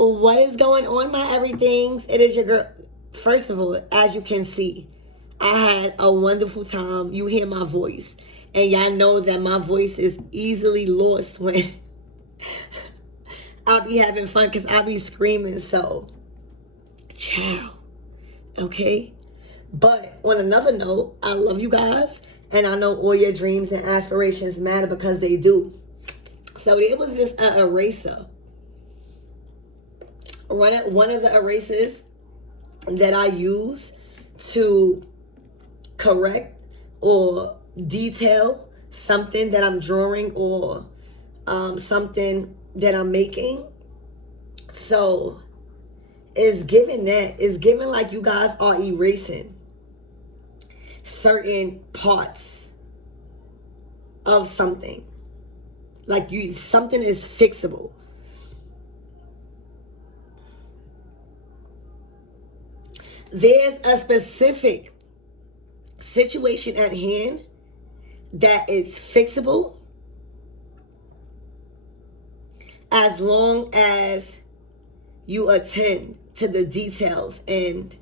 What is going on, my everythings? It is your girl. First of all, as you can see, I had a wonderful time. You hear my voice. And y'all know that my voice is easily lost when I be having fun because I be screaming. So, ciao. Okay? But on another note, I love you guys. And I know all your dreams and aspirations matter because they do. So it was just an eraser. One of the erasers that I use to correct or detail something that I'm drawing or something that I'm making. So it's given like you guys are erasing certain parts of something. Like something is fixable. There's a specific situation at hand that is fixable as long as you attend to the details and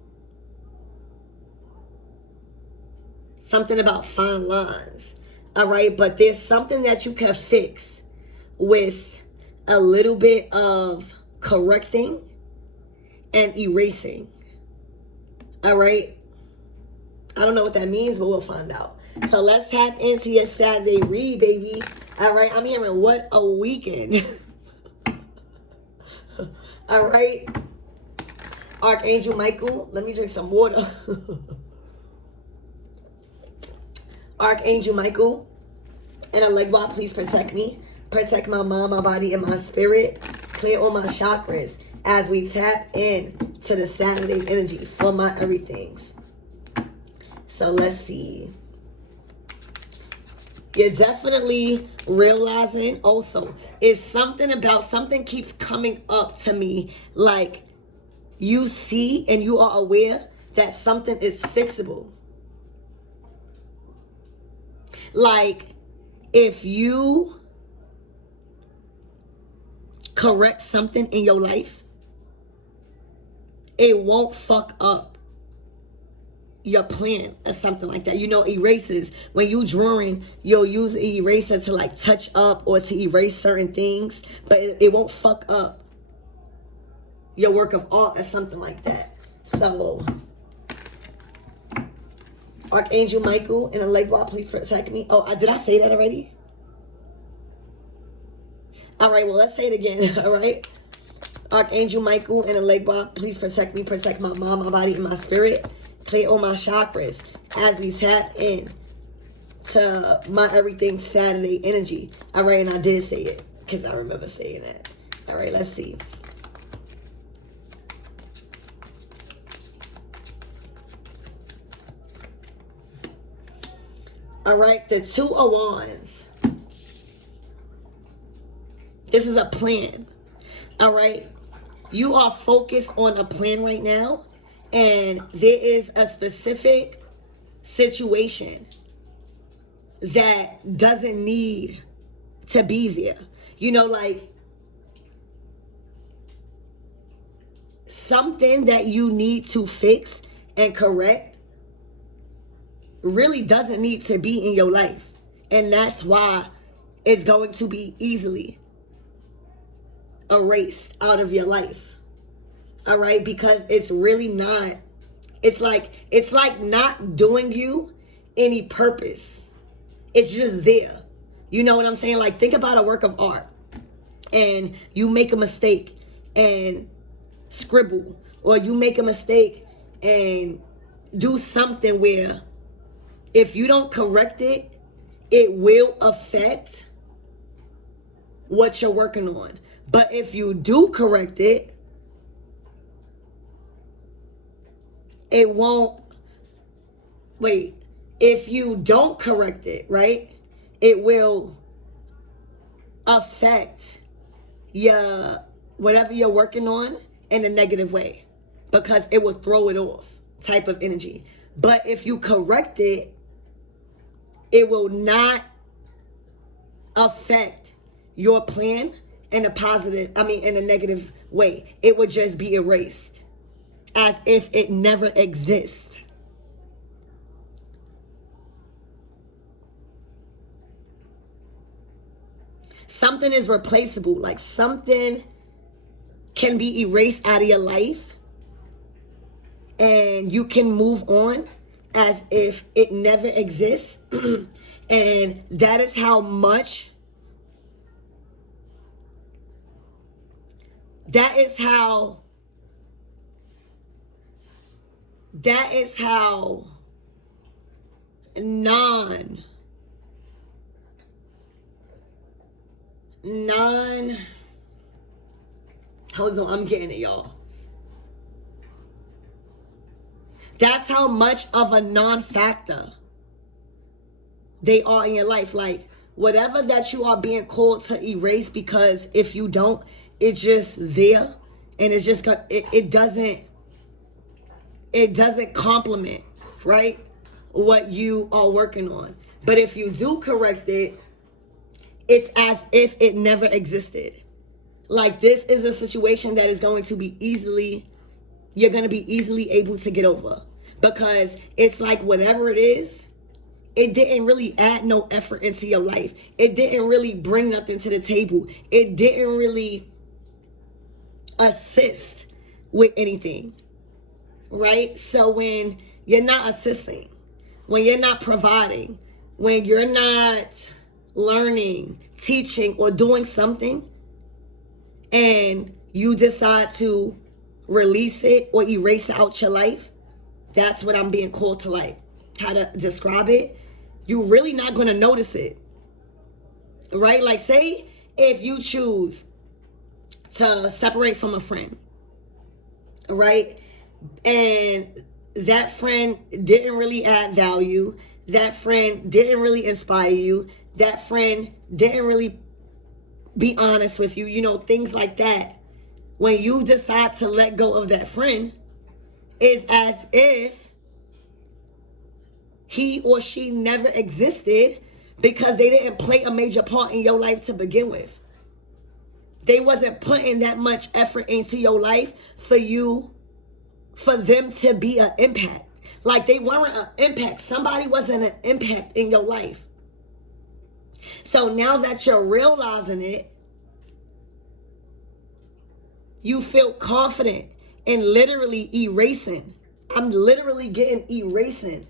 something about fine lines. All right, but there's something that you can fix with a little bit of correcting and erasing. All right. I don't know what that means, but we'll find out. So let's tap into your Saturday read, baby. All right. I'm hearing what a weekend. All right. Archangel Michael. Let me drink some water. Archangel Michael. And a leg wall, please protect me. Protect my mind, my body, and my spirit. Clear all my chakras as we tap in to the Saturday energy for my everythings. So let's see. You're definitely realizing also is something about something keeps coming up to me, like you see and you are aware that something is fixable. Like if you correct something in your life, it won't fuck up your plan or something like that. You know, erasers, when you drawing, you'll use an eraser to like touch up or to erase certain things, but it won't fuck up your work of art or something like that. So, Archangel Michael and a leg wall, please protect me. Oh, did I say that already? All right, well, let's say it again, all right? Archangel Michael and a leg bar, please protect me, protect my mind, my body, and my spirit. Clear all my chakras as we tap in to my everything Saturday energy. All right, and I did say it because I remember saying that. All right, let's see. All right, the Two of Wands. This is a plan. All right. You are focused on a plan right now, and there is a specific situation that doesn't need to be there. You know, like something that you need to fix and correct really doesn't need to be in your life. And that's why it's going to be easily erased out of your life. All right, because it's really not, it's like not doing you any purpose. It's just there. You know what I'm saying? Like, think about a work of art and you make a mistake and scribble, or you make a mistake and do something where if you don't correct it, it will affect what you're working on. But if you do correct it, it won't, if you don't correct it, right, it will affect your, whatever you're working on in a negative way, because it will throw it off type of energy. But if you correct it, it will not affect your plan in a positive, in a negative way. It would just be erased as if it never exists. Something is replaceable. Like something can be erased out of your life and you can move on as if it never exists. And that is how much, that is how non, hold on, I'm getting it, y'all. That's how much of a non-factor they are in your life. Like whatever that you are being called to erase, because if you don't, it's just there, and it's just it doesn't complement, right, what you are working on. But if you do correct it, it's as if it never existed. Like this is a situation that is going to be you're going to be easily able to get over, because it's like whatever it is, it didn't really add no effort into your life. It didn't really bring nothing to the table. It didn't really assist with anything, right? So when you're not assisting, when you're not providing, when you're not learning, teaching, or doing something, and you decide to release it or erase it out your life, that's what I'm being called to, like, how to describe it. You're really not going to notice it, right? Like, say if you choose to separate from a friend, right? And that friend didn't really add value. That friend didn't really inspire you. That friend didn't really be honest with you, things like that. When you decide to let go of that friend, it's as if he or she never existed, because they didn't play a major part in your life to begin with. They wasn't putting that much effort into your life for them to be an impact. Like they weren't an impact. Somebody wasn't an impact in your life. So now that you're realizing it, you feel confident in literally erasing. I'm literally erasing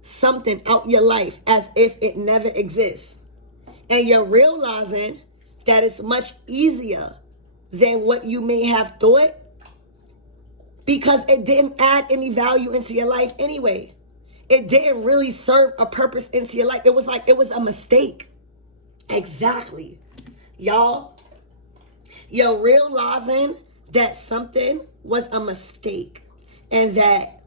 something out your life as if it never exists. And you're realizing that it's much easier than what you may have thought, because it didn't add any value into your life anyway. It didn't really serve a purpose into your life. It was like it was a mistake. Exactly. Y'all, you're realizing that something was a mistake, and that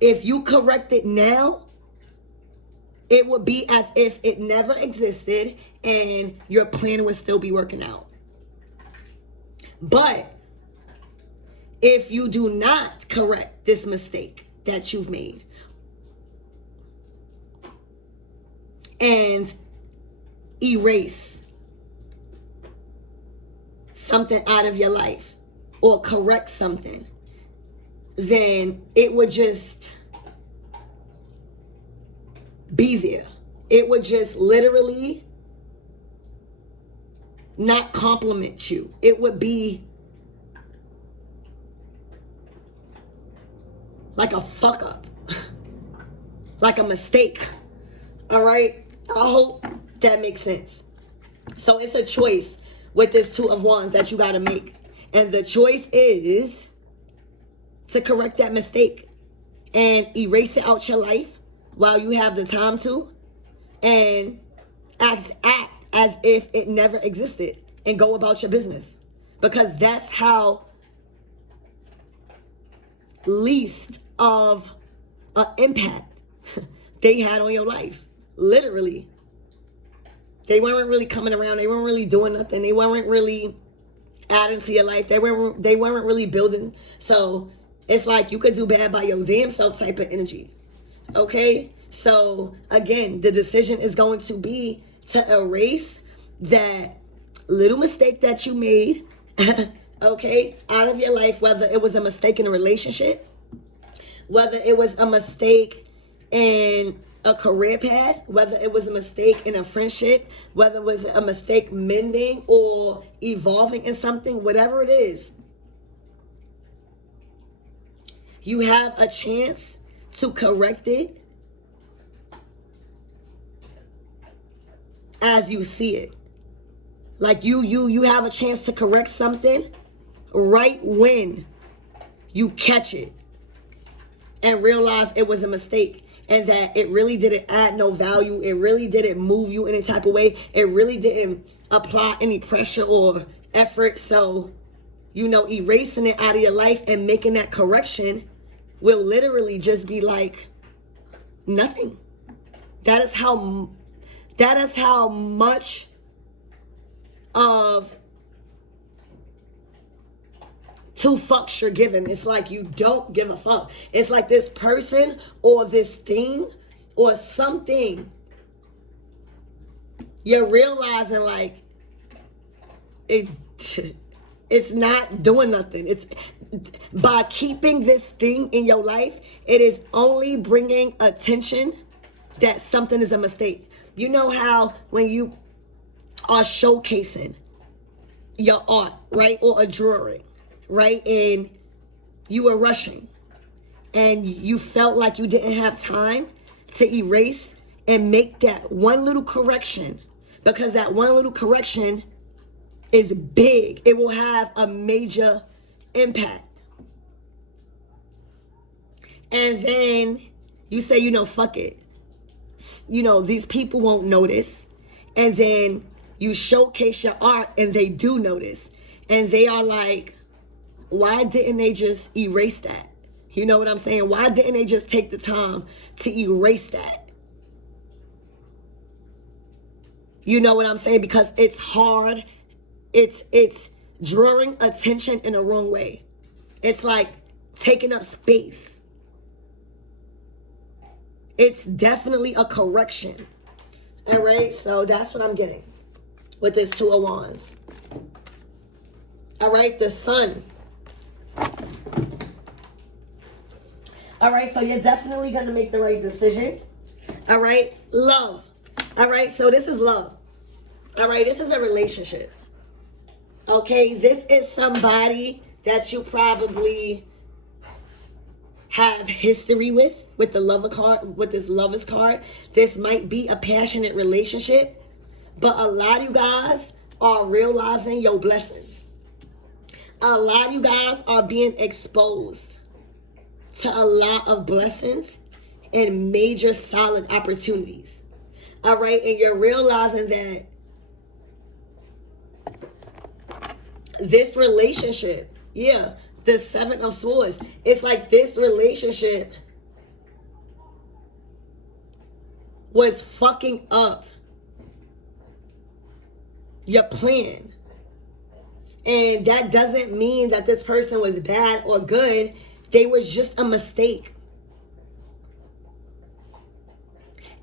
if you correct it now, it would be as if it never existed and your plan would still be working out. But if you do not correct this mistake that you've made and erase something out of your life or correct something, then it would just be there. It would just literally not compliment you. It would be like a fuck up, like a mistake. All right? I hope that makes sense. So it's a choice with this Two of Wands that you got to make. And the choice is to correct that mistake and erase it out your life while you have the time to, and act as if it never existed and go about your business, because that's how least of an impact they had on your life. Literally, they weren't really coming around. They weren't really doing nothing. They weren't really adding to your life. They weren't really building. So it's like you could do bad by your damn self type of energy. Okay? So again, the decision is going to be to erase that little mistake that you made, okay, out of your life, whether it was a mistake in a relationship, whether it was a mistake in a career path, whether it was a mistake in a friendship, whether it was a mistake mending or evolving in something, whatever it is, you have a chance to correct it as you see it. Like you have a chance to correct something right when you catch it and realize it was a mistake and that it really didn't add no value. It really didn't move you any type of way. It really didn't apply any pressure or effort. So, erasing it out of your life and making that correction will literally just be like nothing. That is how much of two fucks you're giving. It's like you don't give a fuck. It's like this person or this thing or something, you're realizing like it's not doing nothing. It's by keeping this thing in your life, it is only bringing attention that something is a mistake. You know how when you are showcasing your art, right, or a drawing, right, and you were rushing and you felt like you didn't have time to erase and make that one little correction, because that one little correction is big. It will have a major impact. And then you say, fuck it. These people won't notice. And then you showcase your art and they do notice. And they are like, why didn't they just erase that? You know what I'm saying? Why didn't they just take the time to erase that? You know what I'm saying? Because it's hard. It's drawing attention in the wrong way. It's like taking up space. It's definitely a correction. All right, so that's what I'm getting with this Two of Wands. All right, the Sun. All right, so you're definitely going to make the right decision. All right, love. All right, so this is love. All right, this is a relationship. Okay, this is somebody that you probably have history with the lover card, with this lover's card. This might be a passionate relationship, but a lot of you guys are realizing your blessings. A lot of you guys are being exposed to a lot of blessings and major solid opportunities. All right, and you're realizing that this relationship, the Seven of Swords, it's like this relationship was fucking up your plan. And that doesn't mean that this person was bad or good. They was just a mistake.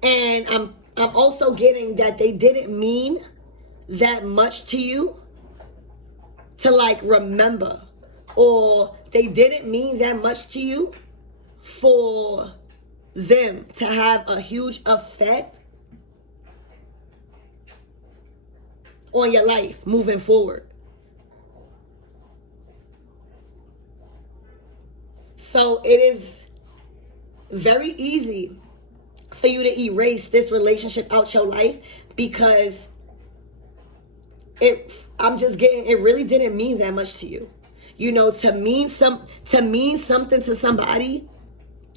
And I'm also getting that they didn't mean that much to you to like remember, or they didn't mean that much to you for them to have a huge effect on your life moving forward. So it is very easy for you to erase this relationship out your life because I'm just getting, it really didn't mean that much to you. To mean something to somebody,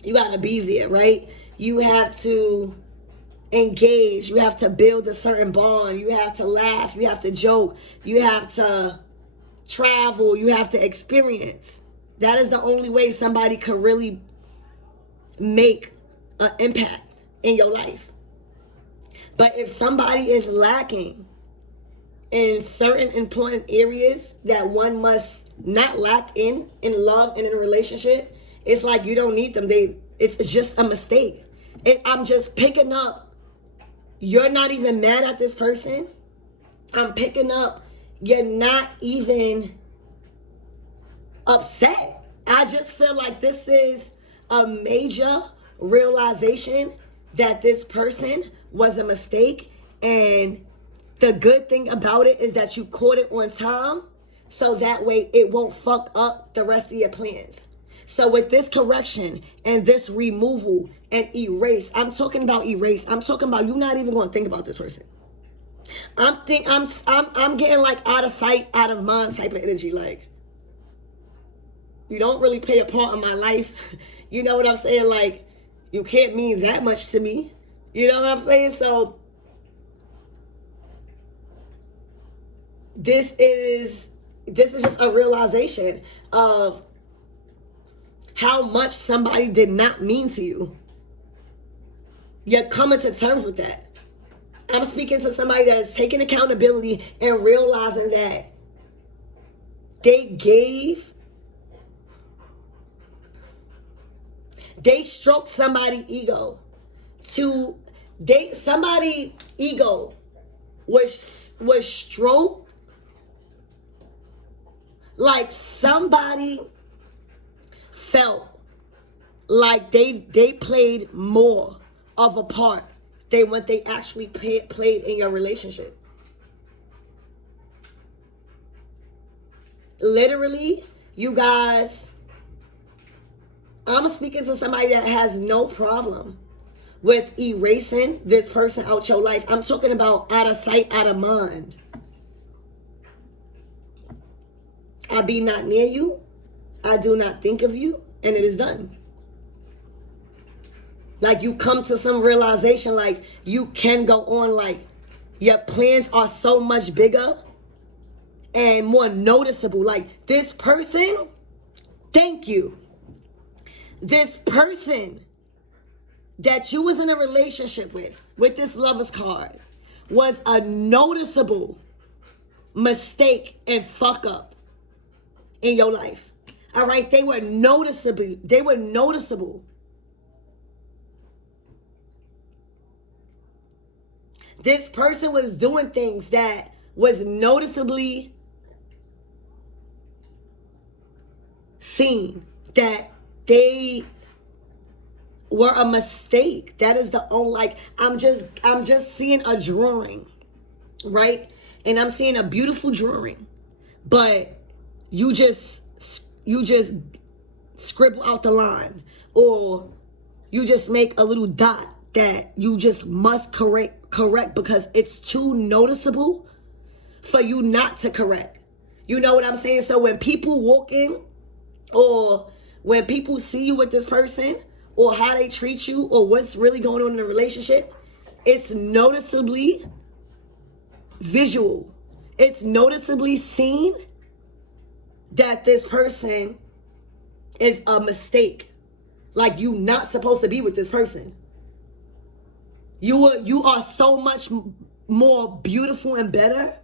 you gotta be there, right? You have to engage. You have to build a certain bond. You have to laugh. You have to joke. You have to travel. You have to experience. That is the only way somebody could really make an impact in your life. But if somebody is lacking in certain important areas that one must not lack in love and in a relationship, it's like you don't need them. It's just a mistake. I'm just picking up. You're not even mad at this person. I'm picking up you're not even upset. I just feel like this is a major realization that this person was a mistake, and the good thing about it is that you caught it on time, so that way it won't fuck up the rest of your plans. So with this correction and this removal and erase, I'm talking about erase. I'm talking about you not even going to think about this person. I'm getting like out of sight, out of mind type of energy. Like, you don't really play a part in my life. You know what I'm saying? Like, you can't mean that much to me. You know what I'm saying? So this is just a realization of how much somebody did not mean to you. You're coming to terms with that. I'm speaking to somebody that's taking accountability and realizing that they stroked somebody's ego somebody's ego was stroked, like somebody felt like they played more of a part than what they actually played in your relationship. Literally, you guys, I'm speaking to somebody that has no problem with erasing this person out your life. I'm talking about out of sight, out of mind. I be not near you. I do not think of you. And it is done. Like, you come to some realization, like, you can go on, like, your plans are so much bigger and more noticeable. Like, this person, thank you. This person that you was in a relationship with this lover's card, was a noticeable mistake and fuck up in your life. All right, they were noticeable. This person was doing things that was noticeably seen, that they were a mistake. That is the only, like, I'm just seeing a drawing, right? And I'm seeing a beautiful drawing, but you just scribble out the line, or you just make a little dot that you just must correct because it's too noticeable for you not to correct. You know what I'm saying? So when people walk in, or when people see you with this person, or how they treat you, or what's really going on in the relationship, it's noticeably visual. It's noticeably seen that this person is a mistake. Like, you not supposed to be with this person. You are so much more beautiful and better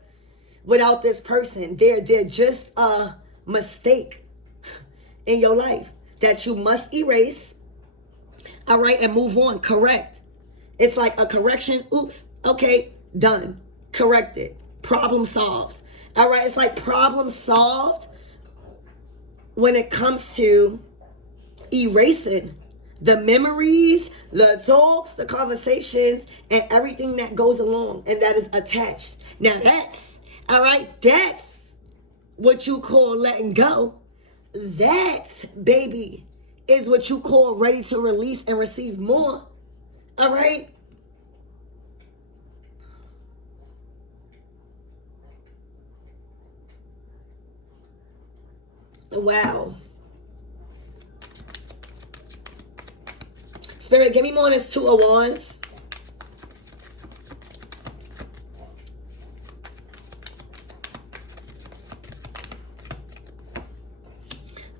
without this person. They're just a mistake in your life that you must erase. All right, and move on. Correct. It's like a correction. Oops. Okay, done. Corrected. Problem solved. All right, it's like problem solved when it comes to erasing the memories, the talks, the conversations, and everything that goes along and that is attached. Now that's what you call letting go. That, baby, is what you call ready to release and receive more. All right? Wow. Spirit, give me more on this Two of Wands.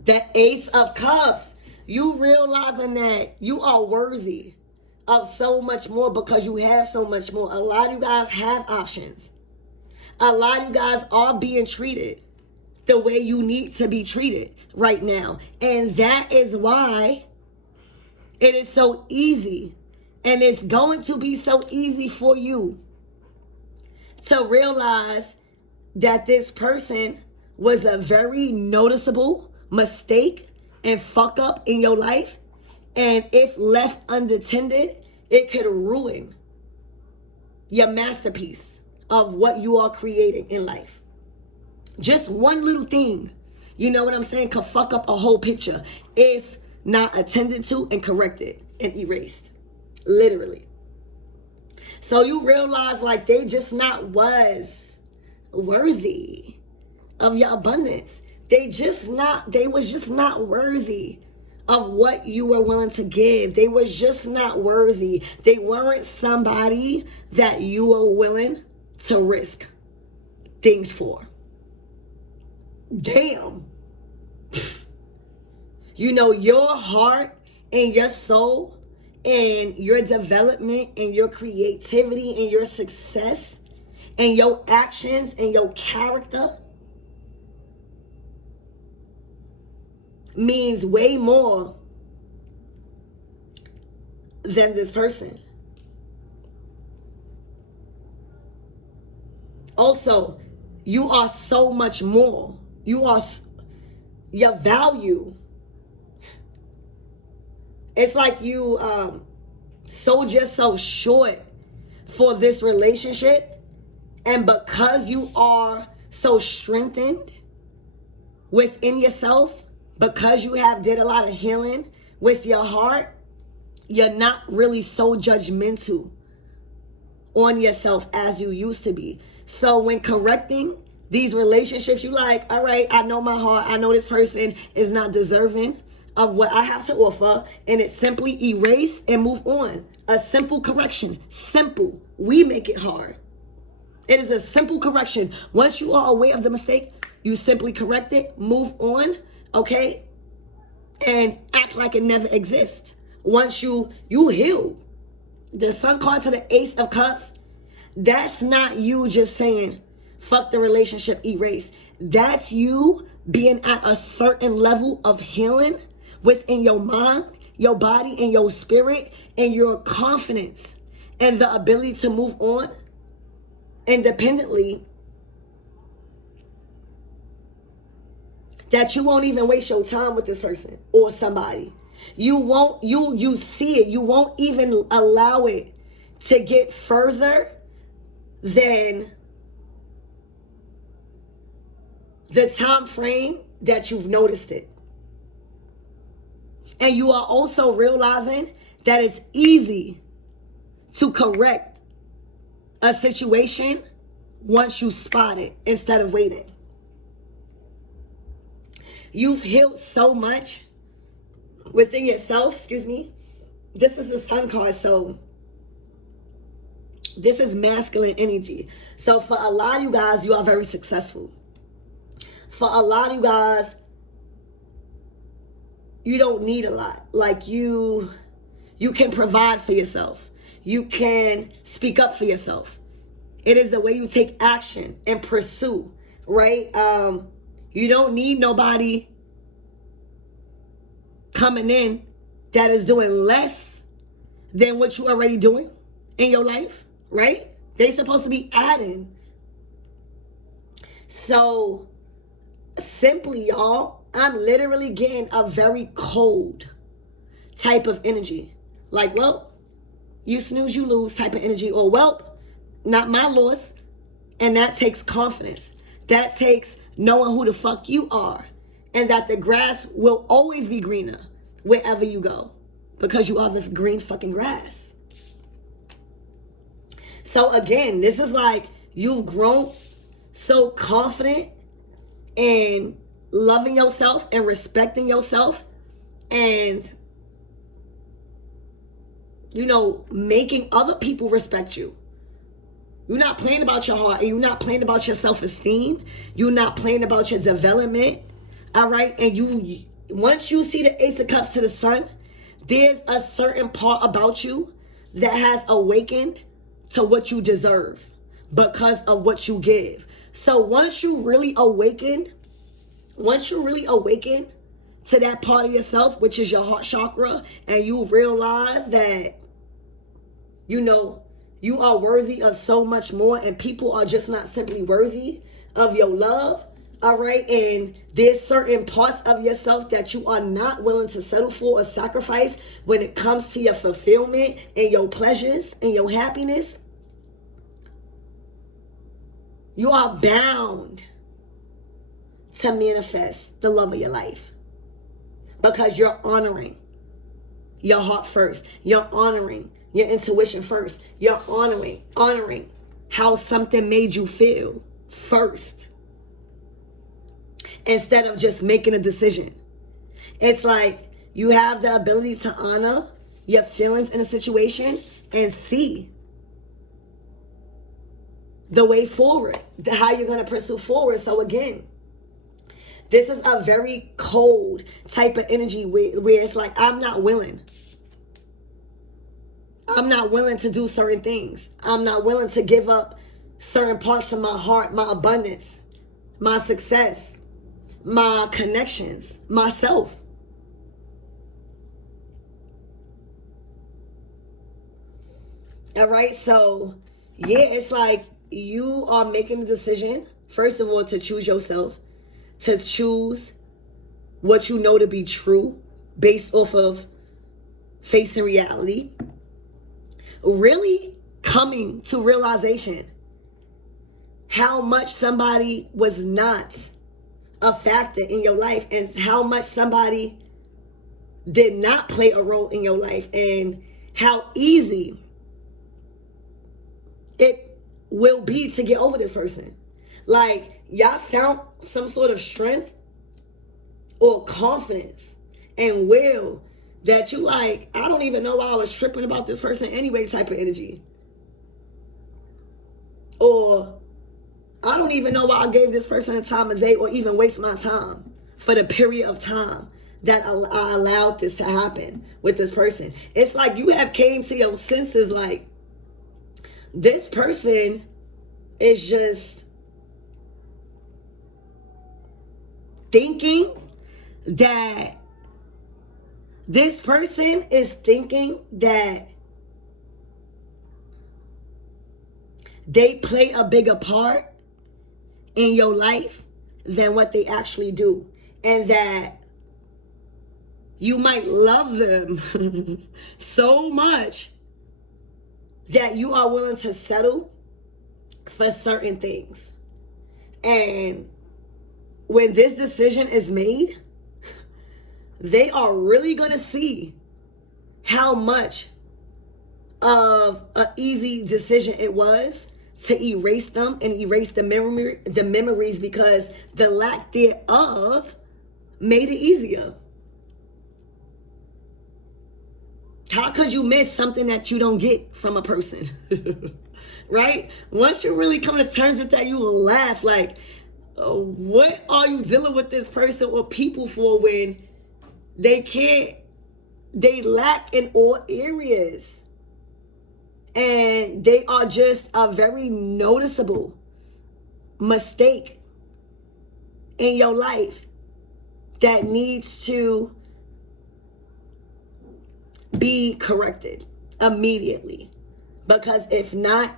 The Ace of Cups. You realizing that you are worthy of so much more because you have so much more. A lot of you guys have options. A lot of you guys are being treated the way you need to be treated right now. And that is why it is so easy. And it's going to be so easy for you to realize that this person was a very noticeable mistake and fuck up in your life. And if left unattended, it could ruin your masterpiece of what you are creating in life. Just one little thing, you know what I'm saying, could fuck up a whole picture if not attended to and corrected and erased. Literally. So you realize like they just not was worthy of your abundance. They was just not worthy of what you were willing to give. They was just not worthy. They weren't somebody that you were willing to risk things for. Damn. You know, your heart and your soul and your development and your creativity and your success and your actions and your character means way more than this person. Also, you are so much more. Your value. It's like you sold yourself short for this relationship. And because you are so strengthened within yourself, because you have did a lot of healing with your heart, you're not really so judgmental on yourself as you used to be. So when correcting these relationships, you like, all right, I know my heart. I know this person is not deserving of what I have to offer. And it's simply erase and move on. A simple correction. Simple. We make it hard. It is a simple correction. Once you are aware of the mistake, you simply correct it, move on, okay? And act like it never exists. Once you heal. The Sun card to the Ace of Cups, that's not you just saying, fuck the relationship, erase. That's you being at a certain level of healing within your mind, your body, and your spirit, and your confidence, and the ability to move on independently, that you won't even waste your time with this person or somebody. You see it. You won't even allow it to get further than the time frame that you've noticed it. And you are also realizing that it's easy to correct a situation once you spot it instead of waiting. You've healed so much within yourself, This is the Sun card, so this is masculine energy. So for a lot of you guys, you are very successful. For a lot of you guys, you don't need a lot. Like you can provide for yourself. You can speak up for yourself. It is the way you take action and pursue, right? You don't need nobody coming in that is doing less than what you're already doing in your life, right? They're supposed to be adding. So simply, y'all, I'm literally getting a very cold type of energy. Like, well, you snooze, you lose type of energy. Or, well, not my loss. And that takes confidence. That takes knowing who the fuck you are. And that the grass will always be greener wherever you go. Because you are the green fucking grass. So again, this is like you've grown so confident in loving yourself and respecting yourself and, you know, making other people respect you. You're not playing about your heart, and you're not playing about your self-esteem. You're not playing about your development. All right. And once you see the Ace of Cups to the Sun, there's a certain part about you that has awakened to what you deserve because of what you give. So once you really awaken to that part of yourself, which is your heart chakra, and you realize that, you know, You are worthy of so much more, and people are just not simply worthy of your love. All right. And there's certain parts of yourself that you are not willing to settle for or sacrifice when it comes to your fulfillment and your pleasures and your happiness. You are bound to manifest the love of your life because you're honoring your heart first. You're honoring your intuition first. You're honoring how something made you feel first, instead of just making a decision. It's like you have the ability to honor your feelings in a situation and see the way forward, how you're going to pursue forward. So again, this is a very cold type of energy where it's like, I'm not willing. I'm not willing to do certain things. I'm not willing to give up certain parts of my heart, my abundance, my success, my connections, myself. All right. So yeah, it's like you are making a decision, first of all, to choose yourself, to choose what you know to be true based off of facing reality, really coming to realization how much somebody was not a factor in your life and how much somebody did not play a role in your life and how easy it will be to get over this person. Like, y'all found some sort of strength or confidence and will that you like, I don't even know why I was tripping about this person anyway type of energy. Or I don't even know why I gave this person a time of day or even waste my time for the period of time that I allowed this to happen with this person. It's like you have came to your senses like, this person is just thinking that this person is thinking that they play a bigger part in your life than what they actually do. And that you might love them so much that you are willing to settle for certain things. And when this decision is made, they are really going to see how much of an easy decision it was to erase them and erase the memories because the lack thereof made it easier. How could you miss something that you don't get from a person? Right? Once you really come to terms with that, you will laugh like, what are you dealing with this person or people for when they lack in all areas? And they are just a very noticeable mistake in your life that needs to be corrected immediately. Because if not,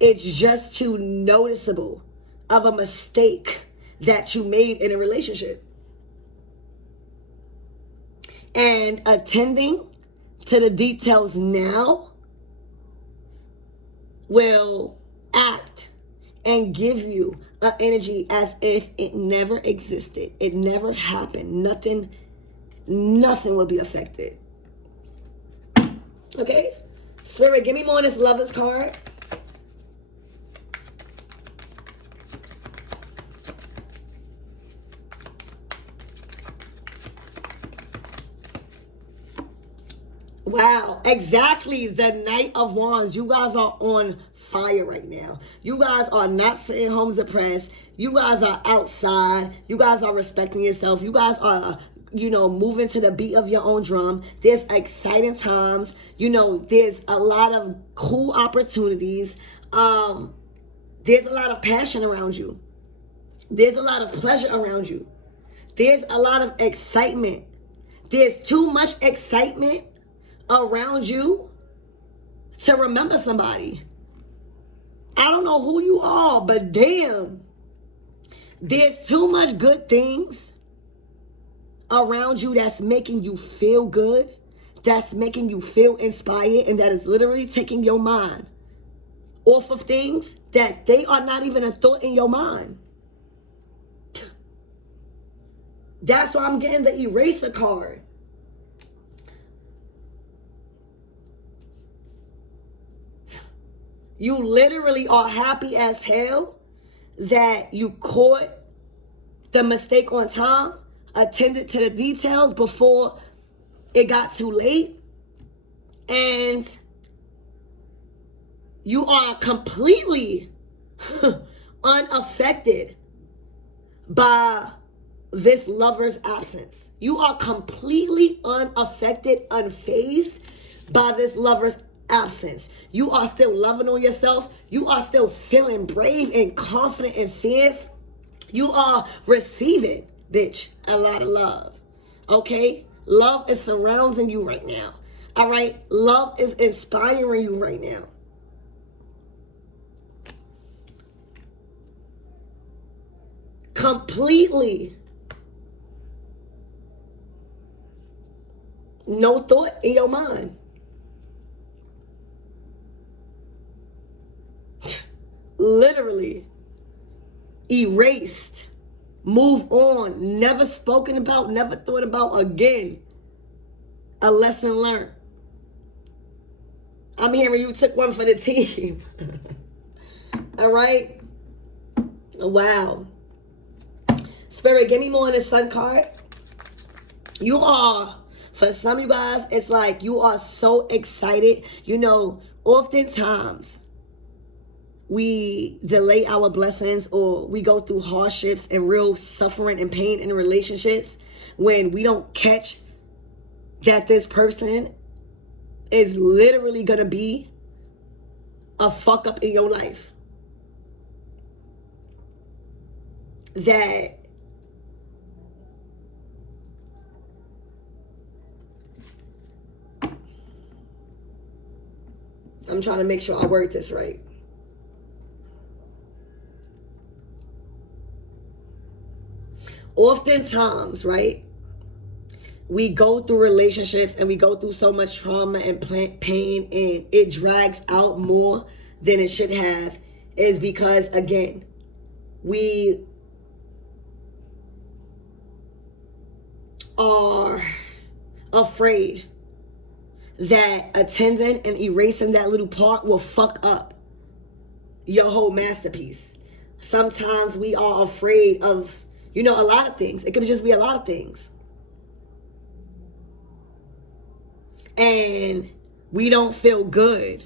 it's just too noticeable of a mistake that you made in a relationship. And attending to the details now will act and give you an energy as if it never existed. It never happened. Nothing will be affected. Okay? Spirit, give me more on this Lovers card. Wow, exactly the Knight of Wands. You guys are on fire right now. You guys are not sitting home depressed. You guys are outside. You guys are respecting yourself. You guys are, moving to the beat of your own drum. There's exciting times. There's a lot of cool opportunities. There's a lot of passion around you. There's a lot of pleasure around you. There's a lot of excitement. There's too much excitement around you to remember somebody. I don't know who you are, but damn, there's too much good things around you that's making you feel good, that's making you feel inspired, and that is literally taking your mind off of things that they are not even a thought in your mind. That's why I'm getting the eraser card. You literally are happy as hell that you caught the mistake on time, attended to the details before it got too late, and you are completely unaffected by this lover's absence. You are completely unaffected, unfazed by this lover's absence. You are still loving on yourself. You are still feeling brave and confident and fierce. You are receiving, bitch, a lot of love. Okay? Love is surrounding you right now. All right? Love is inspiring you right now. Completely. No thought in your mind. Literally. Erased. Move on. Never spoken about, never thought about again. A lesson learned. I'm hearing you took one for the team. All right? Wow. Spirit, give me more on the sun card. You are, for some of you guys, it's like you are so excited. You know, oftentimes we delay our blessings or we go through hardships and real suffering and pain in relationships when we don't catch that this person is literally going to be a fuck up in your life. That I'm trying to make sure I word this right. Oftentimes, right, we go through relationships and we go through so much trauma and pain, and it drags out more than it should have, is because, again, we are afraid that attending and erasing that little part will fuck up your whole masterpiece. Sometimes we are afraid of, you know, a lot of things. It could just be a lot of things. And we don't feel good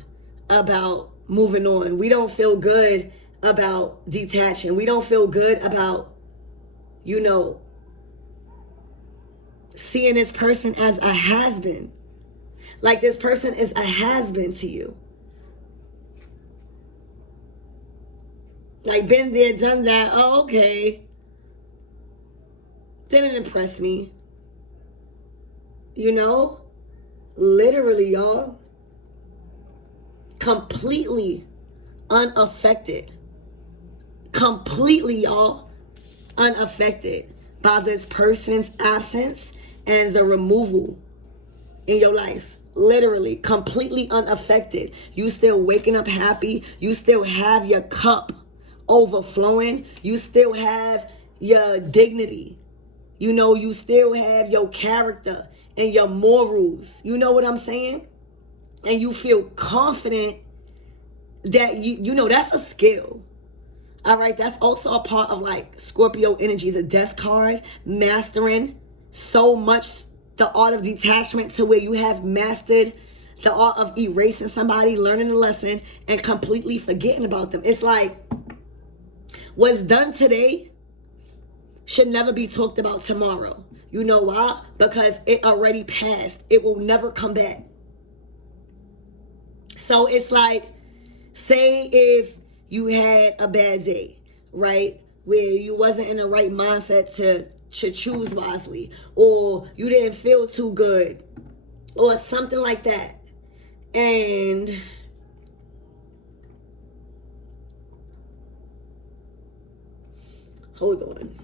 about moving on. We don't feel good about detaching. We don't feel good about, you know, seeing this person as a has-been. Like this person is a has-been to you. Like, been there, done that. Oh, okay. Didn't impress me. You know? Literally, y'all. Completely unaffected. Completely, y'all. Unaffected by this person's absence and the removal in your life. Literally, completely unaffected. You still waking up happy. You still have your cup overflowing. You still have your dignity. You know, you still have your character and your morals. You know what I'm saying? And you feel confident that, you know, that's a skill. All right, that's also a part of like Scorpio energy, the death card, mastering so much the art of detachment to where you have mastered the art of erasing somebody, learning a lesson, and completely forgetting about them. It's like what's done today should never be talked about tomorrow. You know why? Because it already passed. It will never come back. So it's like, say if you had a bad day, right? Where you wasn't in the right mindset to choose wisely, or you didn't feel too good, or something like that. And Hold on.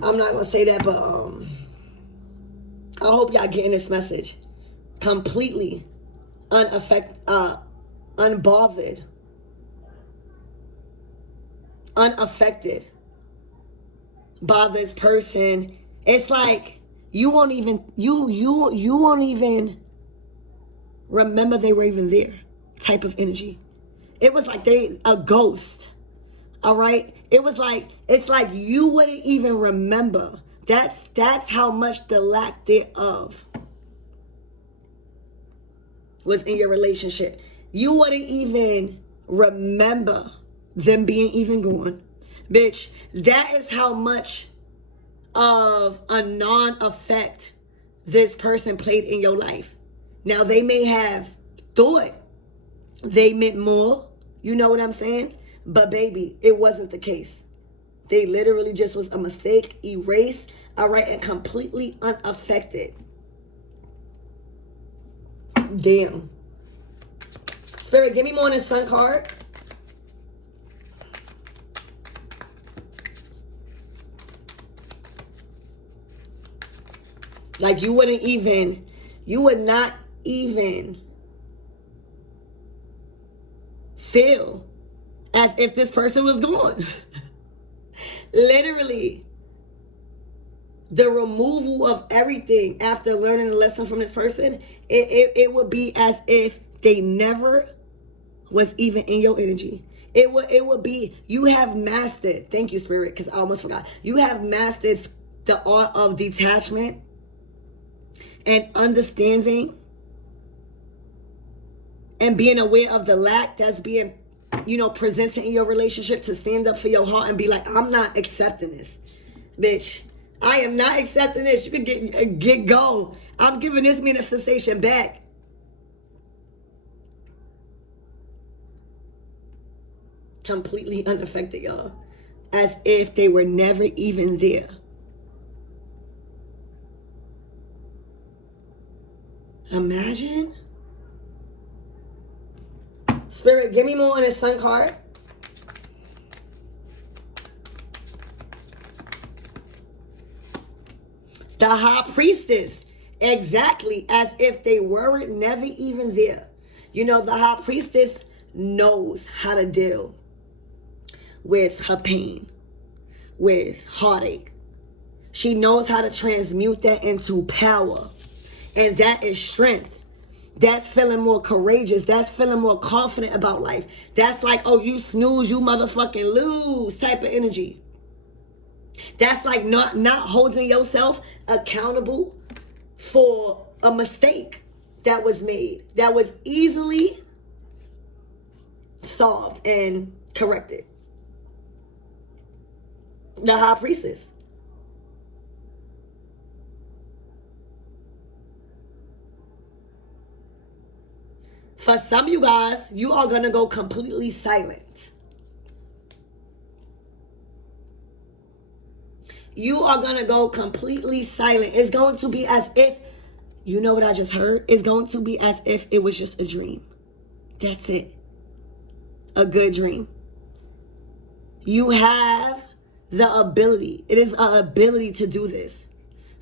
I'm not gonna say that, but I hope y'all getting this message. Completely unbothered, unaffected by this person. It's like you won't even remember they were even there. Type of energy. It was like a ghost. All right. It's like you wouldn't even remember. That's how much the lack thereof was in your relationship. You wouldn't even remember them being even gone. Bitch, that is how much of a non-effect this person played in your life. Now, they may have thought they meant more. You know what I'm saying? But baby, it wasn't the case. They literally just was a mistake, erased, all right, and completely unaffected. Damn. Spirit, give me more on this Sun card. Like you would not even feel as if this person was gone. Literally, the removal of everything after learning a lesson from this person, it would be as if they never was even in your energy. It would be, you have mastered, thank you, Spirit, because I almost forgot. You have mastered the art of detachment and understanding and being aware of the lack that's being, presented in your relationship, to stand up for your heart and be like, I'm not accepting this. Bitch, I am not accepting this. You can get go. I'm giving this manifestation back. Completely unaffected, y'all. As if they were never even there. Imagine. Spirit, give me more on this Sun card. The High Priestess. Exactly. As if they weren't never even there. The High Priestess knows how to deal with her pain, with heartache. She knows how to transmute that into power. And that is strength. That's feeling more courageous. That's feeling more confident about life. That's like, oh, you snooze, you motherfucking lose type of energy. That's like not holding yourself accountable for a mistake that was made, that was easily solved and corrected. The High Priestess. For some of you guys, you are going to go completely silent. You are going to go completely silent. It's going to be as if, you know what I just heard? It's going to be as if it was just a dream. That's it. A good dream. You have the ability. It is an ability to do this.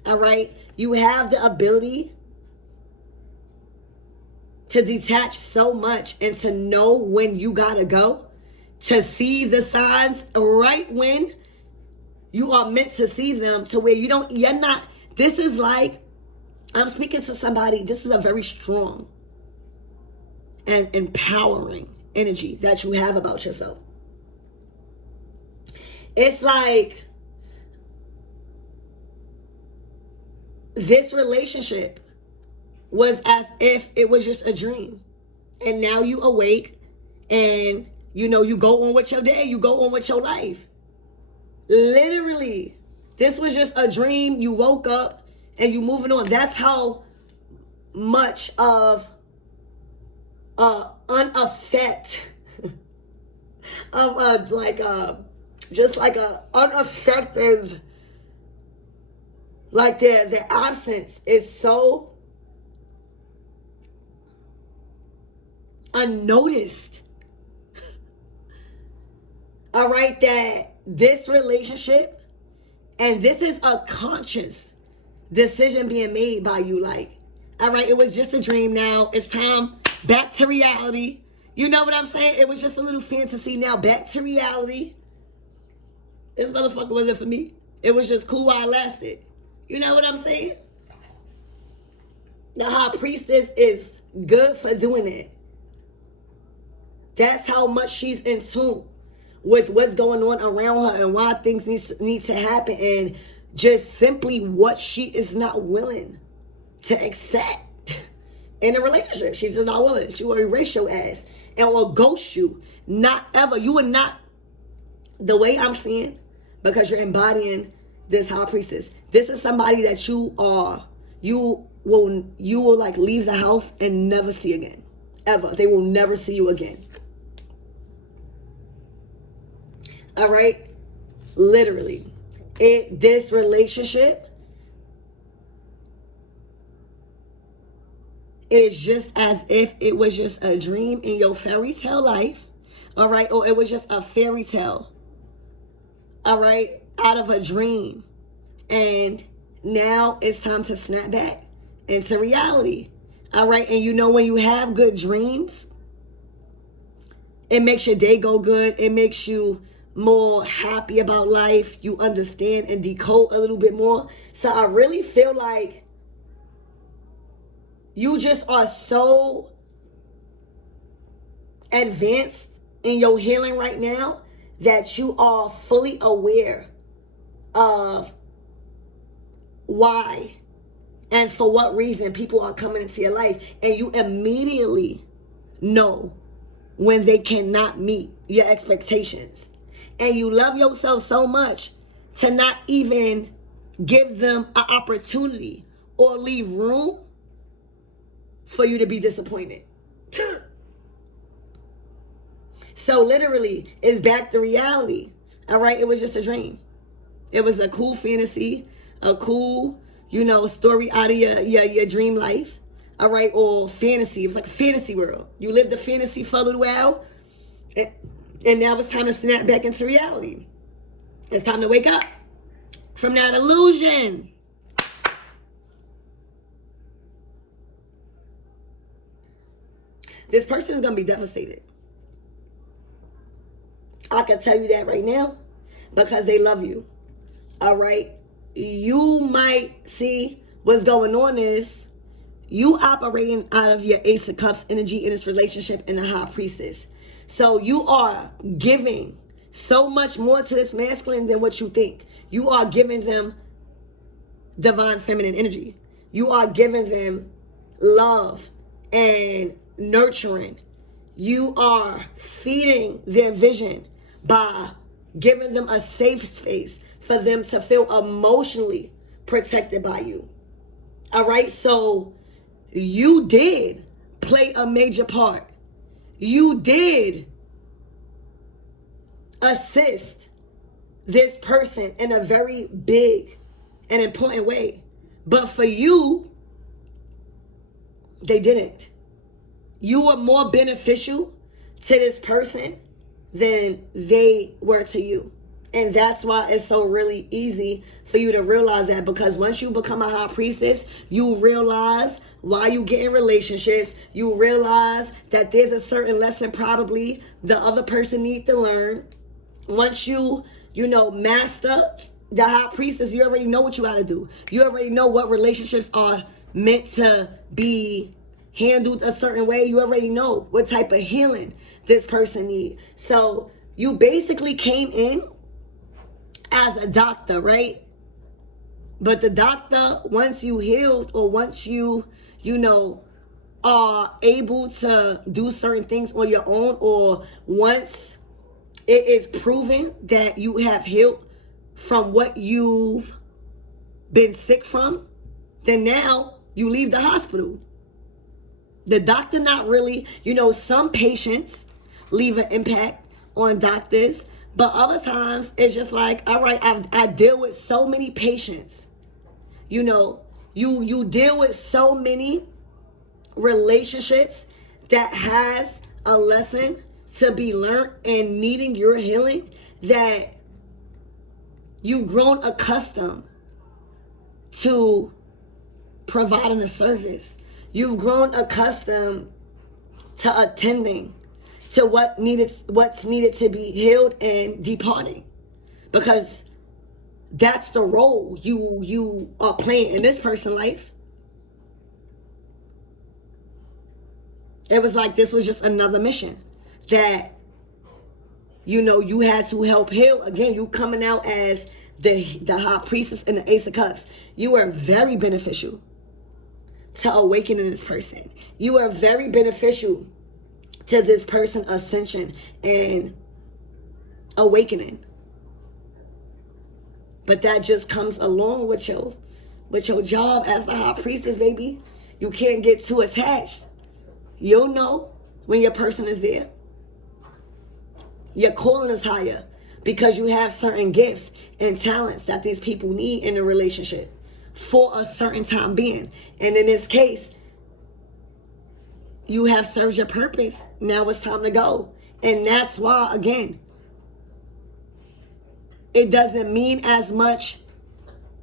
All right? You have the ability to detach so much and to know when you gotta go, to see the signs right when you are meant to see them, to where you're not, this is like, I'm speaking to somebody, this is a very strong and empowering energy that you have about yourself. It's like this relationship was as if it was just a dream. And now you awake and, you go on with your day, you go on with your life. Literally, this was just a dream. You woke up and you moving on. That's how much of unaffect of just like a unaffected, like their absence is so unnoticed. All right, that this relationship, and this is a conscious decision being made by you. Like, all right, it was just a dream. Now it's time back to reality. You know what I'm saying? It was just a little fantasy. Now back to reality. This motherfucker wasn't for me. It was just cool while it lasted. You know what I'm saying? The high priestess is good for doing it. That's how much she's in tune with what's going on around her and why things need to happen, and just simply what she is not willing to accept in a relationship. She's just not willing. She will erase your ass and will ghost you. Not ever. You are not, the way I'm seeing, because you're embodying this high priestess. This is somebody that you will like leave the house and never see again. Ever. They will never see you again. All right? Literally. This relationship is just as if it was just a dream in your fairy tale life. All right? Or it was just a fairy tale. All right? Out of a dream. And now it's time to snap back into reality. All right? And you know, when you have good dreams, it makes your day go good. It makes you more happy about life. You understand and decode a little bit more. So I really feel like you just are so advanced in your healing right now that you are fully aware of why and for what reason people are coming into your life, and you immediately know when they cannot meet your expectations. And you love yourself so much to not even give them an opportunity or leave room for you to be disappointed. So literally, it's back to reality. All right, it was just a dream. It was a cool fantasy, a cool, story out of your dream life. All right, or fantasy. It was like a fantasy world. You lived the fantasy for a little while, and now it's time to snap back into reality. It's time to wake up from that illusion. This person is going to be devastated. I can tell you that right now, because they love you. All right? You might see what's going on is you operating out of your Ace of Cups energy in this relationship in the High Priestess. So you are giving so much more to this masculine than what you think. You are giving them divine feminine energy. You are giving them love and nurturing. You are feeding their vision by giving them a safe space for them to feel emotionally protected by you. All right, so you did play a major part. You did assist this person in a very big and important way. But for you, they didn't. You were more beneficial to this person than they were to you. And that's why it's so really easy for you to realize that, because once you become a high priestess, you realize why you get in relationships. You realize that there's a certain lesson probably the other person needs to learn. Once you master the high priestess, you already know what you got to do. You already know what relationships are meant to be handled a certain way. You already know what type of healing this person needs. So you basically came in as a doctor, right? But the doctor, once you healed, or once you are able to do certain things on your own, or once it is proven that you have healed from what you've been sick from, then now you leave the hospital. The doctor not really, some patients leave an impact on doctors, but other times it's just like, all right, I deal with so many patients. You deal with so many relationships that has a lesson to be learned and needing your healing that you've grown accustomed to providing a service. You've grown accustomed to attending to what's needed to be healed and departing, because that's the role you are playing in this person's life. It was like this was just another mission that you had to help heal. Again, you coming out as the high priestess and the ace of cups. You were very beneficial to awakening this person. You are very beneficial to this person's ascension and awakening. But that just comes along with your job as the high priestess, baby. You can't get too attached. You'll know when your person is there. Your calling is higher because you have certain gifts and talents that these people need in a relationship for a certain time being. And in this case, you have served your purpose. Now it's time to go. And that's why, again, it doesn't mean as much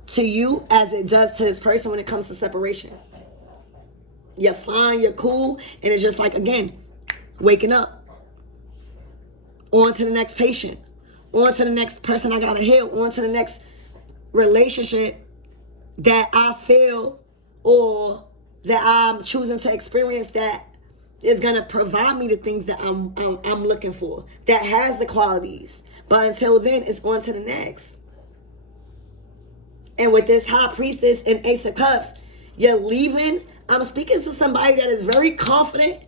to you as it does to this person when it comes to separation. You're fine, you're cool, and it's just like, again, waking up. On to the next patient. On to the next person I gotta heal. On to the next relationship that I feel or that I'm choosing to experience that is gonna provide me the things that I'm looking for, that has the qualities. But until then, it's on to the next. And with this high priestess and ace of cups, you're leaving. I'm speaking to somebody that is very confident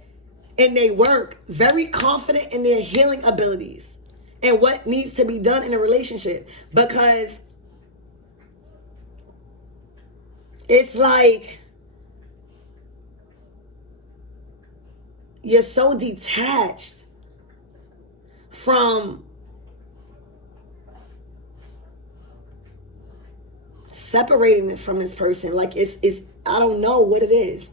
in their work, very confident in their healing abilities and what needs to be done in a relationship. Because it's like you're so detached from separating it from this person. Like it's I don't know what it is.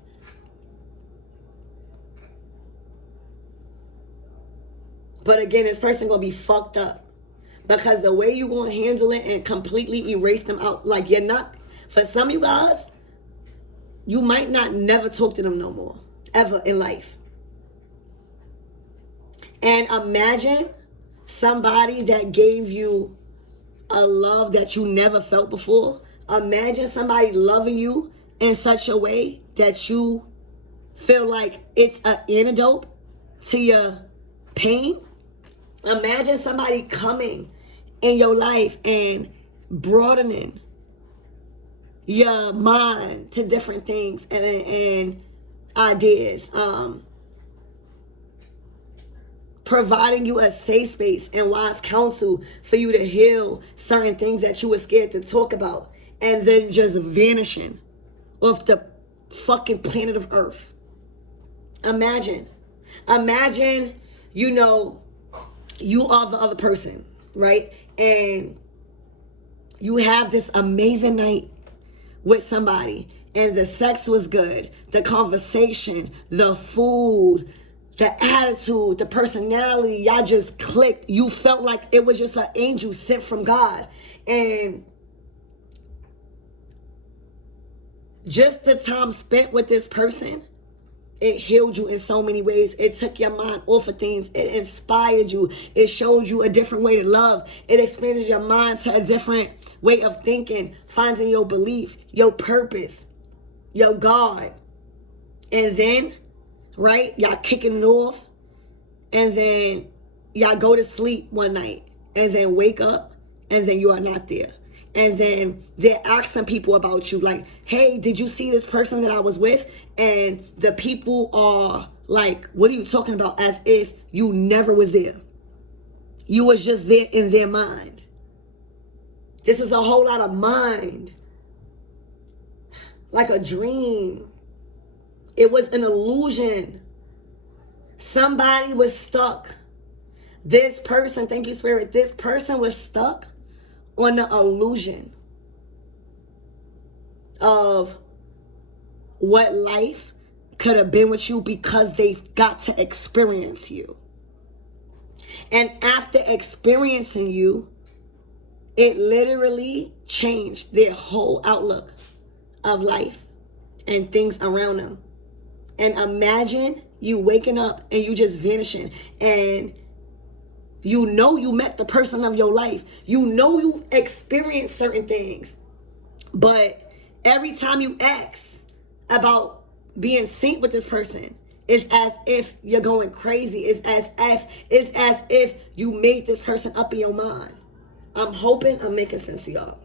But again, this person gonna be fucked up because the way you gonna handle it and completely erase them out, like you're not, for some of you guys, you might not never talk to them no more, ever in life. And imagine somebody that gave you a love that you never felt before. Imagine somebody loving you in such a way that you feel like it's an antidote to your pain. Imagine somebody coming in your life and broadening your mind to different things and ideas. Providing you a safe space and wise counsel for you to heal certain things that you were scared to talk about, and then just vanishing off the fucking planet of Earth. Imagine, you are the other person, right? And you have this amazing night with somebody, and the sex was good, the conversation, the food, the attitude, the personality, y'all just clicked. You felt like it was just an angel sent from God. And just the time spent with this person, it healed you in so many ways. It took your mind off of things. It inspired you. It showed you a different way to love. It expanded your mind to a different way of thinking, finding your belief, your purpose, your God. And then, right, y'all kicking it off, and then y'all go to sleep one night, and then wake up, and then you are not there. And then they're asking people about you, like, hey, did you see this person that I was with? And the people are like, what are you talking about? As if you never was there. You was just there in their mind. This is a whole lot of mind. Like a dream. It was an illusion. Somebody was stuck. This person, thank you, Spirit, this person was stuck on the illusion of what life could have been with you because they've got to experience you. And after experiencing you, it literally changed their whole outlook of life and things around them. And imagine you waking up and you just vanishing, and you know you met the person of your life. You know you experienced certain things. But every time you ask about being synced with this person, it's as if you're going crazy. It's as if you made this person up in your mind. I'm hoping I'm making sense to y'all.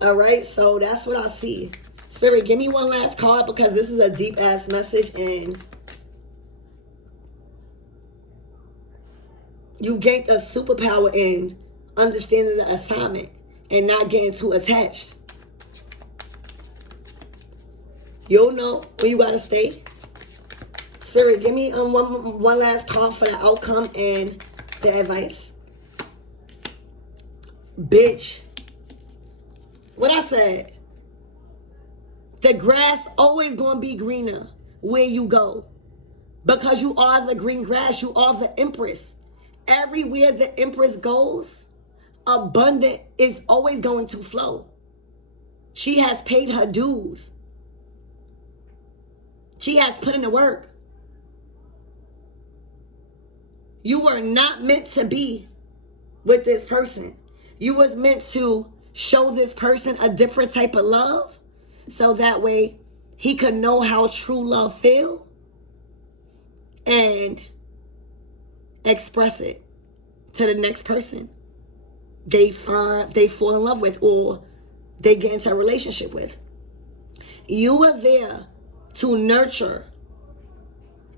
All right, so that's what I see. Spirit, give me one last card because this is a deep ass message, and you gained a superpower in understanding the assignment and not getting too attached. You'll know where you gotta stay. Spirit, give me one last card for the outcome and the advice. Bitch. What I said. The grass always gonna be greener where you go. Because you are the green grass. You are the empress. Everywhere the empress goes, abundant is always going to flow. She has paid her dues. She has put in the work. You were not meant to be with this person. You was meant to show this person a different type of love, so that way he could know how true love feel and express it to the next person they fall in love with or they get into a relationship with. You were there to nurture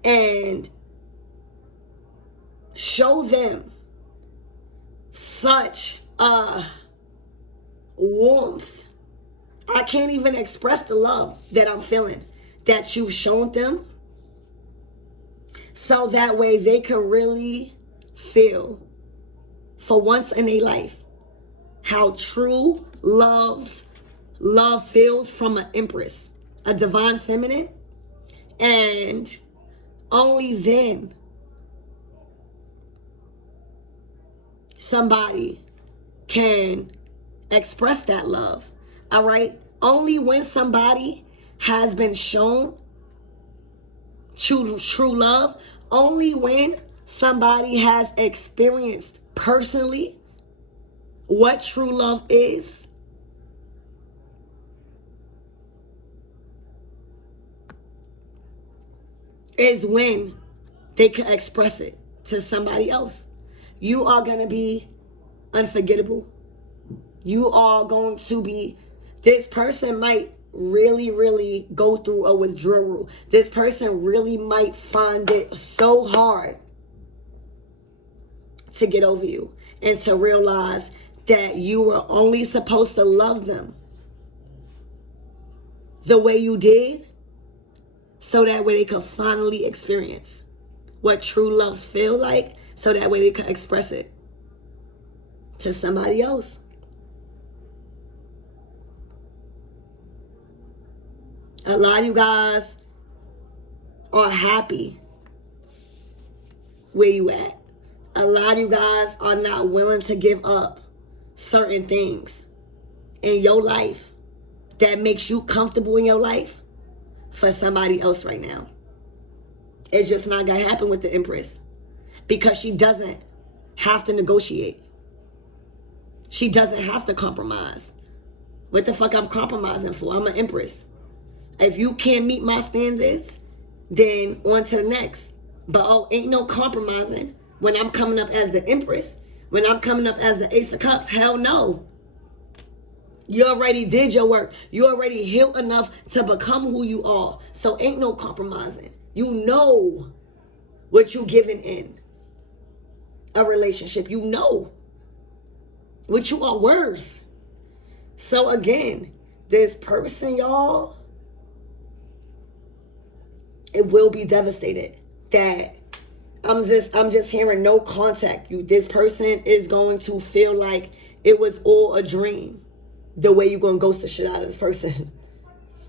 and show them such a warmth. I can't even express the love that I'm feeling that you've shown them, so that way they can really feel for once in their life how true love feels from an empress, a divine feminine. And only then somebody can express that love. All right? Only when somebody has been shown true love, only when somebody has experienced personally what true love is, when they can express it to somebody else. You are going to be unforgettable. You are going to be, this person might really, really go through a withdrawal. This person really might find it so hard to get over you and to realize that you were only supposed to love them the way you did, so that way they could finally experience what true loves feel like, so that way they could express it to somebody else. A lot of you guys are happy where you at. A lot of you guys are not willing to give up certain things in your life that makes you comfortable in your life for somebody else right now. It's just not gonna happen with the Empress, because she doesn't have to negotiate. She doesn't have to compromise. What the fuck I'm compromising for? I'm an Empress. If you can't meet my standards, then on to the next. But ain't no compromising when I'm coming up as the Empress. When I'm coming up as the Ace of Cups, hell no. You already did your work. You already healed enough to become who you are. So ain't no compromising. You know what you giving in a relationship. You know what you are worth. So again, this person, y'all, it will be devastated that I'm just hearing no contact. This person is going to feel like it was all a dream. the way you're going to ghost the shit out of this person.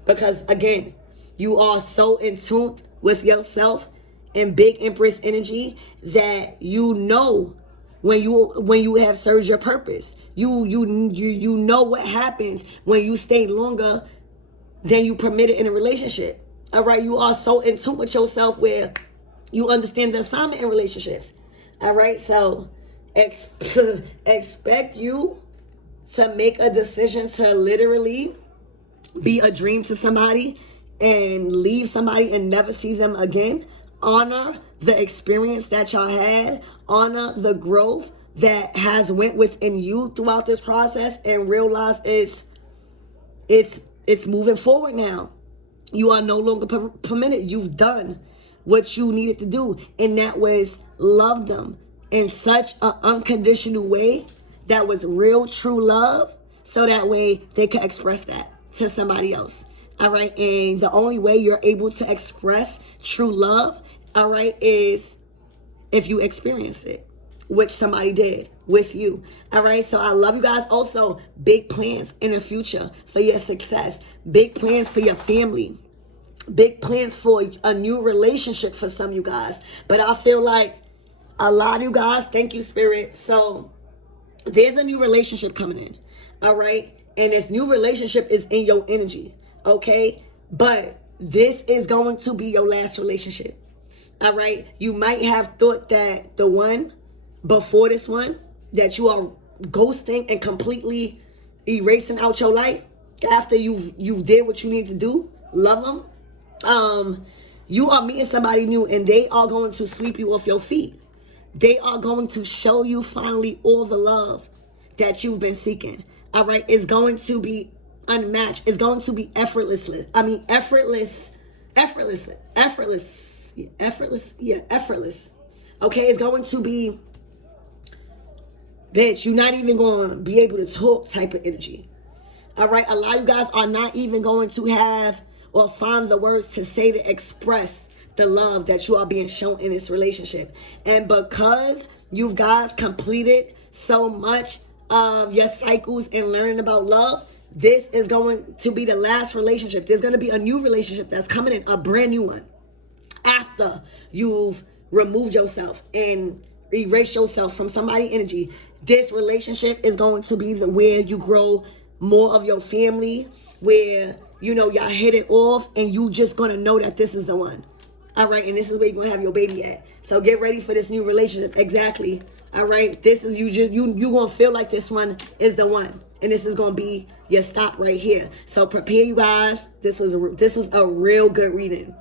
Because again, you are so in tune with yourself and big Empress energy that you know when you have served your purpose. You know what happens when you stay longer than you permitted in a relationship. All right, you are so in tune with yourself where you understand the assignment in relationships. All right, so expect you to make a decision to literally be a dream to somebody and leave somebody and never see them again. Honor the experience that y'all had. Honor the growth that has went within you throughout this process, and realize it's moving forward now. You are no longer permitted. You've done what you needed to do, and that was love them in such an unconditional way that was real, true love, so that way they could express that to somebody else. All right, and the only way you're able to express true love, all right, is if you experience it, which somebody did with you. All right, so I love you guys. Also, big plans in the future for your success, big plans for your family, big plans for a new relationship for some of you guys. But I feel like a lot of you guys, thank you, Spirit. So there's a new relationship coming in, all right? And this new relationship is in your energy, okay? But this is going to be your last relationship, all right? You might have thought that the one before this one that you are ghosting and completely erasing out your life after you've did what you need to do, love them. You are meeting somebody new, and they are going to sweep you off your feet. They are going to show you finally all the love that you've been seeking. All right, it's going to be unmatched. It's going to be effortless. Okay, it's going to be, bitch, you're not even going to be able to talk type of energy. All right, a lot of you guys are not even going to have or find the words to say to express the love that you are being shown in this relationship. And because you guys completed so much of your cycles and learning about love, this is going to be the last relationship. There's going to be a new relationship that's coming in, a brand new one, after you've removed yourself and erased yourself from somebody's energy. This relationship is going to be where you grow more of your family, where, you know, y'all hit it off, and you just going to know that this is the one. All right, and this is where you're going to have your baby at. So get ready for this new relationship. Exactly. All right, this is you going to feel like this one is the one. And this is going to be your stop right here. So prepare, you guys. This was a real good reading.